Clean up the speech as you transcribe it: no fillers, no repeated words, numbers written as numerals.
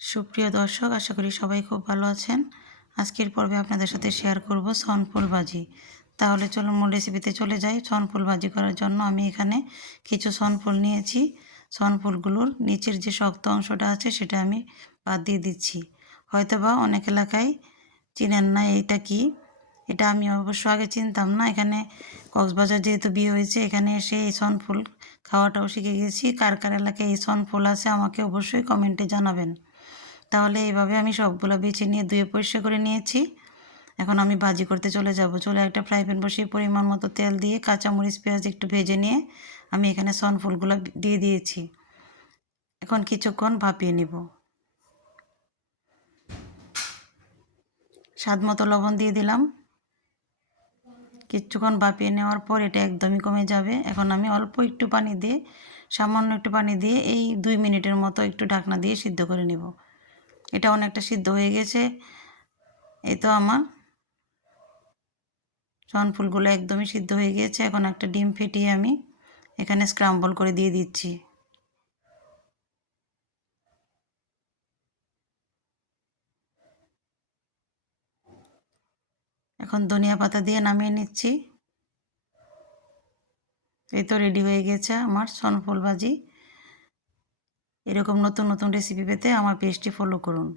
সুপ্রিয় দর্শক, আশা করি সবাই খুব ভালো আছেন। আজকের পর্বে আপনাদের সাথে শেয়ার করব সনফুল ভাজি। তাহলে চলুন মূল রেসিপিতে চলে যাই। সনফুল ভাজি করার জন্য আমি এখানে কিছু সনফুল নিয়েছি। সনফুলগুলোর নিচের যে শক্ত অংশটা আছে সেটা আমি বাদ দিয়ে দিচ্ছি। হয়তোবা অনেক এলাকায় চিনেন না এইটা কি। এটা আমি অবশ্য আগে চিনতাম না। এখানে কক্সবাজার যেহেতু বিয়ে হয়েছে, এখানে এসে এই সনফুল খাওয়াটাও শিখে গেছি। কার কার এলাকায় এই সনফুল আছে আমাকে অবশ্যই কমেন্টে জানাবেন। তাহলে এইভাবে আমি সবগুলো বেছে নিয়ে ধুয়ে পরিষ্কার করে নিয়েছি। এখন আমি ভাজি করতে চলে যাব। চলে একটা ফ্রাই প্যান বসিয়ে পরিমাণ মতো তেল দিয়ে কাঁচামরিচ পেঁয়াজ একটু ভেজে নিয়ে আমি এখানে সনফুলগুলো দিয়ে দিয়েছি। এখন কিছুক্ষণ ভাপিয়ে নিব। স্বাদ মতো লবণ দিয়ে দিলাম। কিছুক্ষণ ভাপিয়ে নেওয়ার পর এটা একদমই কমে যাবে। এখন আমি অল্প একটু পানি দিয়ে, সামান্য একটু পানি দিয়ে এই 2 মিনিটের মতো একটু ঢাকনা দিয়ে সিদ্ধ করে নেব। এটা অনেকটা সিদ্ধ হয়ে গেছে। এই তো আমার সনফুলগুলো একদমই সিদ্ধ হয়ে গিয়েছে। এখন একটা ডিম ফেটিয়ে আমি এখানে স্ক্রাম্বল করে দিয়ে দিচ্ছি। এখন ধনিয়া পাতা দিয়ে নামিয়ে নিচ্ছি। এই তো রেডি হয়ে গেছে আমার সনফুল ভাজি। এরকম নতুন নতুন রেসিপি পেতে আমার পেজটি ফলো করুন।